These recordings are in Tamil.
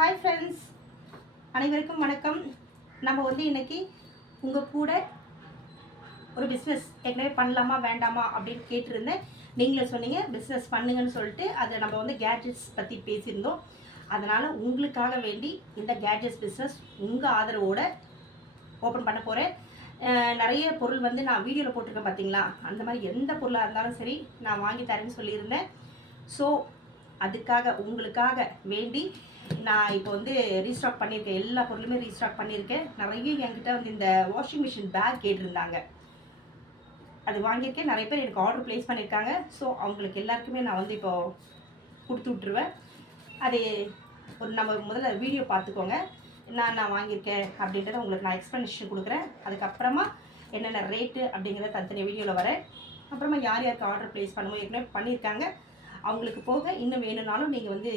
ஹாய் ஃப்ரெண்ட்ஸ், அனைவருக்கும் வணக்கம். நம்ம வந்து இன்றைக்கி உங்கள் கூட ஒரு பிஸ்னஸ் ஏற்கனவே பண்ணலாமா வேண்டாமா அப்படின்னு கேட்டிருந்தேன். நீங்களும் சொன்னீங்க பிஸ்னஸ் பண்ணுங்கன்னு சொல்லிட்டு. அதை நம்ம வந்து கேட்ஜெட்ஸ் பற்றி பேசியிருந்தோம். அதனால் உங்களுக்காக வேண்டி இந்த கேட்ஜெட்ஸ் பிஸ்னஸ் உங்கள் ஆதரவோடு ஓப்பன் பண்ண போகிறேன். நிறைய பொருள் வந்து நான் வீடியோவில் போட்டிருக்கேன் பார்த்தீங்களா, அந்த மாதிரி எந்த பொருளாக இருந்தாலும் சரி நான் வாங்கி தரேன்னு சொல்லியிருந்தேன். ஸோ அதுக்காக உங்களுக்காக வேண்டி நான் இப்போ வந்து ரீஸ்டாக் பண்ணியிருக்கேன். எல்லா பொருளுமே ரீஸ்டாக் பண்ணியிருக்கேன். நிறைய என்கிட்ட வந்து இந்த வாஷிங் மிஷின் பேக் கேட்டிருந்தாங்க, அது வாங்கியிருக்கேன். நிறைய பேர் எனக்கு ஆர்டர் ப்ளேஸ் பண்ணியிருக்காங்க. ஸோ அவங்களுக்கு எல்லாருக்குமே நான் வந்து இப்போது கொடுத்து விட்ருவேன். அது ஒரு நம்ம முதல்ல வீடியோ பார்த்துக்கோங்க. நான் வாங்கியிருக்கேன் அப்படின்றத உங்களுக்கு நான் எக்ஸ்ப்ளனேஷன் கொடுக்குறேன். அதுக்கப்புறமா என்னென்ன ரேட்டு அப்படிங்கிறத தனித்தனி வீடியோவில் வரேன். அப்புறமா யார் யாருக்கு ஆர்டர் ப்ளேஸ் பண்ணுவோம் ஏற்கனவே பண்ணியிருக்காங்க அவங்களுக்கு போக இன்னும் வேணும்னாலும் நீங்கள் வந்து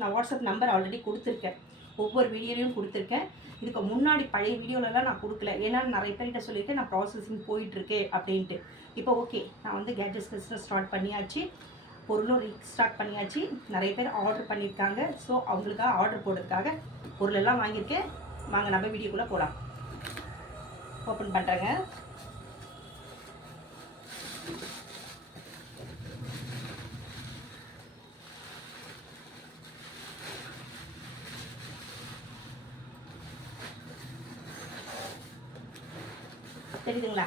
நான் வாட்ஸ்அப் நம்பர் ஆல்ரெடி கொடுத்துருக்கேன், ஒவ்வொரு வீடியோலையும் கொடுத்துருக்கேன். இதுக்கு முன்னாடி பழைய வீடியோலலாம் நான் கொடுக்கல, ஏன்னா நிறைய பேர்கிட்ட சொல்லியிருக்கேன் நான் ப்ராசஸிங் போயிட்டுருக்கு அப்படின்ட்டு. இப்போ ஓகே, நான் வந்து கேட்ஜெட்ஸ் பிஸ்னஸ் ஸ்டார்ட் பண்ணியாச்சு, பொருளும் ரீஸ்டார்ட் பண்ணியாச்சு. நிறைய பேர் ஆர்டர் பண்ணியிருக்காங்க. ஸோ அவங்களுக்காக ஆர்டர் போடுறதுக்காக பொருளெல்லாம் வாங்கியிருக்கேன். வாங்க நம்ம வீடியோக்குள்ளே போகலாம். ஓப்பன் பண்ணுறேங்க. தெரியுதுங்களா?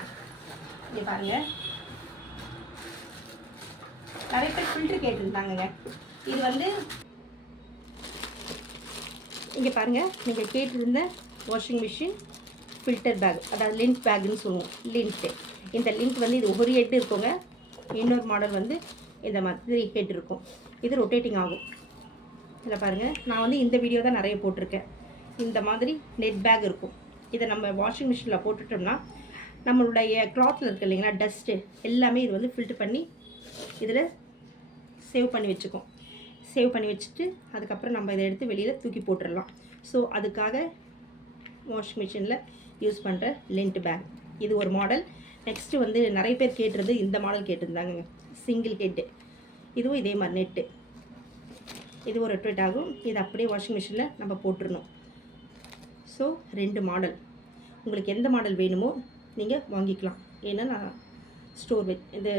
இங்கே பாருங்கள், நிறைய பேர் ஃபில்ட்ரு கேட்டிருந்தாங்கங்க. இது வந்து இங்கே பாருங்கள், நீங்கள் கேட்டிருந்த வாஷிங் மிஷின் ஃபில்டர் பேக், அதாவது லிண்ட் பேக்குன்னு சொல்லுவோம். லிண்ட்டு, இந்த லிண்ட் வந்து இது ஒரு ஹெட் இருக்குங்க. இன்னொரு மாடல் வந்து இந்த மாதிரி ஹெட் இருக்கும். இது ரொட்டேட்டிங் ஆகும். இதில் பாருங்கள், நான் வந்து இந்த வீடியோ தான் நிறைய போட்டிருக்கேன். இந்த மாதிரி நெட் பேக் இருக்கும். இதை நம்ம வாஷிங் மிஷினில் போட்டுட்டோம்னா நம்மளுடைய கிளாத்தில் இருக்குது இல்லைங்களா, டஸ்ட்டு எல்லாமே இது வந்து ஃபில்ட்ரு பண்ணி இதில் சேவ் பண்ணி வச்சுக்கும். சேவ் பண்ணி வச்சுட்டு அதுக்கப்புறம் நம்ம இதை எடுத்து வெளியில் தூக்கி போட்டுடலாம். ஸோ அதுக்காக வாஷிங் மிஷினில் யூஸ் பண்ணுற லென்ட் பேக் இது ஒரு மாடல். நெக்ஸ்ட்டு வந்து நிறைய பேர் கேட்டிருந்து இந்த மாடல் கேட்டிருந்தாங்க, சிங்கிள் ஹெட்டு. இதுவும் இதே மாதிரி நெட்டு, இது ஒரு ரொட்டேட் ஆகும். இது அப்படியே வாஷிங் மிஷினில் நம்ம போட்டுடணும். ஸோ 2 மாடல், உங்களுக்கு எந்த மாடல் வேணுமோ நீங்கள் வாங்கிக்கலாம். ஏன்னா நான் ஸ்டோர் இந்த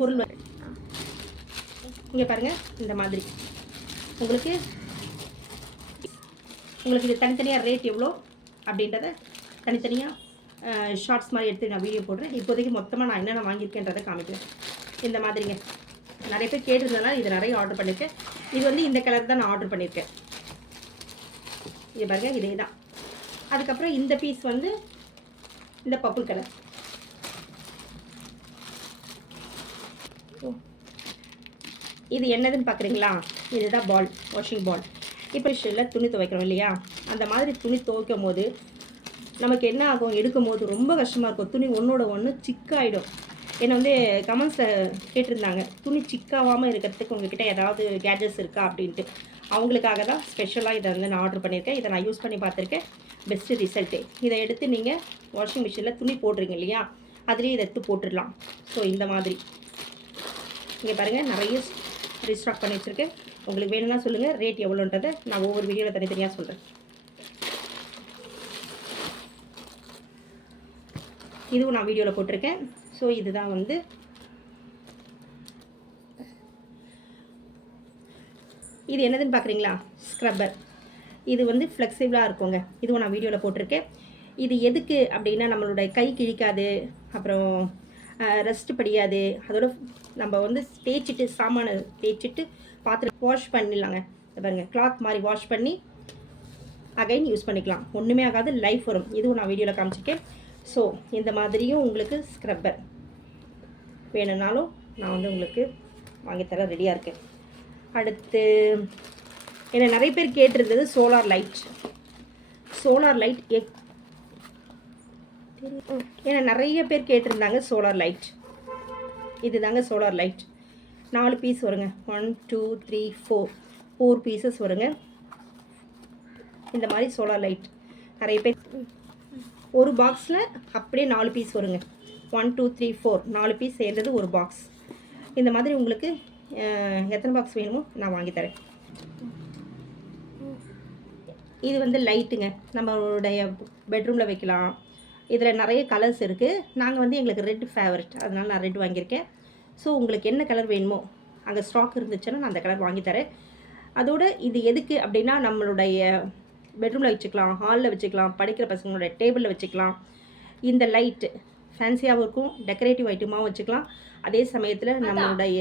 பொருள் இங்கே பாருங்கள், இந்த மாதிரி உங்களுக்கு இது தனித்தனியாக ரேட் எவ்வளோ அப்படின்றத தனித்தனியாக ஷார்ட்ஸ் மாதிரி எடுத்து நான் வீடியோ போடுறேன். இப்போதைக்கு மொத்தமாக நான் என்னென்ன வாங்கியிருக்கேன்றதை காமிக்கிறேன். இந்த மாதிரிங்க, நிறைய பேர் கேட்டிருந்தனால இது நிறைய ஆர்டர் பண்ணியிருக்கேன். இது வந்து இந்த கலர் தான் நான் ஆர்டர் பண்ணியிருக்கேன். இது பாருங்கள், இதே தான். அதுக்கப்புறம் இந்த பீஸ் வந்து இந்த பர்பிள் கலர். இது என்னதுன்னு பார்க்குறீங்களா? இதுதான் பால், வாஷிங் பால். இப்போ மிஷினில் துணி துவைக்கிறோம் இல்லையா, அந்த மாதிரி துணி துவைக்கும் போது நமக்கு என்ன ஆகும், எடுக்கும் போது ரொம்ப கஷ்டமாக இருக்கும். துணி ஒன்றோட ஒன்று சிக்காயிடும். என்னை வந்து கமெண்ட்ஸில் கேட்டிருந்தாங்க, துணி சிக்காகாமல் இருக்கிறதுக்கு உங்ககிட்ட ஏதாவது கேட்ஜெட்ஸ் இருக்கா அப்படின்ட்டு. அவங்களுக்காக தான் ஸ்பெஷலாக இதை வந்து நான் ஆர்டர் பண்ணியிருக்கேன். இதை நான் யூஸ் பண்ணி பார்த்துருக்கேன், பெஸ்ட்டு ரிசல்ட்டு. இதை எடுத்து நீங்கள் வாஷிங் மிஷினில் துணி போடுறீங்க இல்லையா, அதுலேயே இதை எடுத்து போட்டுடலாம். ஸோ இந்த மாதிரி இங்கே பாருங்கள், நிறைய ரீஸ்டாக் பண்ணி வச்சுருக்கேன். உங்களுக்கு வேணும்னா சொல்லுங்கள், ரேட் எவ்வளோன்றதை நான் ஒவ்வொரு வீடியோவில் தனித்தனியாக சொல்கிறேன். இதுவும் நான் வீடியோவில் போட்டிருக்கேன். ஸோ இதுதான் வந்து இது என்னதுன்னு பார்க்குறீங்களா, ஸ்க்ரப்பர். இது வந்து ஃப்ளெக்சிபிளாக இருக்குங்க. இதுவும் நான் வீடியோவில் போட்டிருக்கேன். இது எதுக்கு அப்படின்னா, நம்மளுடைய கை கிழிக்காது, அப்புறம் ரெஸ்ட்டு படியாது. அதோட நம்ம வந்து தேய்ச்சிட்டு சாமானை தேய்ச்சிட்டு பாத்திரம் வாஷ் பண்ணிடலாங்க. பாருங்கள், கிளாத் மாதிரி வாஷ் பண்ணி அகைன் யூஸ் பண்ணிக்கலாம். ஒன்றுமே ஆகாது, லைஃப் வரும். இதுவும் நான் வீடியோவில் காமிச்சிருக்கேன். ஸோ இந்த மாதிரியும் உங்களுக்கு ஸ்க்ரப்பர் வேணும்னாலும் நான் வந்து உங்களுக்கு வாங்கித்தர ரெடியாக இருக்கேன். அடுத்து என்ன நிறைய பேர் கேட்டிருந்தது சோலார் லைட். சோலார் லைட் ஏன்னா நிறைய பேர் கேட்டிருந்தாங்க சோலார் லைட். இது தாங்க சோலார் லைட். 4 பீஸ் வருங்க. 1 2 3 4 பீசஸ் வருங்க. இந்த மாதிரி சோலார் லைட் நிறைய பேர் ஒரு பாக்ஸில் அப்படியே 4 பீஸ் வருங்க. 1 2 3 4 4 பீஸ் சேர்ந்தது ஒரு பாக்ஸ். இந்த மாதிரி உங்களுக்கு எத்தனை பாக்ஸ் வேணுமோ நான் வாங்கி தரேன். இது வந்து லைட்டுங்க, நம்மளுடைய பெட்ரூமில் வைக்கலாம். இதில் நிறைய கலர்ஸ் இருக்குது. நாங்கள் வந்து எங்களுக்கு ரெட் ஃபேவரட், அதனால் நான் ரெட் வாங்கியிருக்கேன். ஸோ உங்களுக்கு என்ன கலர் வேணுமோ அங்கே ஸ்டாக் இருந்துச்சுன்னா நான் அந்த கலர் வாங்கி தரேன். அதோடு இது எதுக்கு அப்படின்னா, நம்மளுடைய பெட்ரூமில் வச்சுக்கலாம், ஹாலில் வச்சுக்கலாம், படிக்கிற பசங்களோட டேபிளில் வச்சுக்கலாம். இந்த லைட்டு ஃபேன்சியாகவும் இருக்கும், டெக்கரேட்டிவ் ஐட்டமாகவும் வச்சுக்கலாம். அதே சமயத்தில் நம்மளுடைய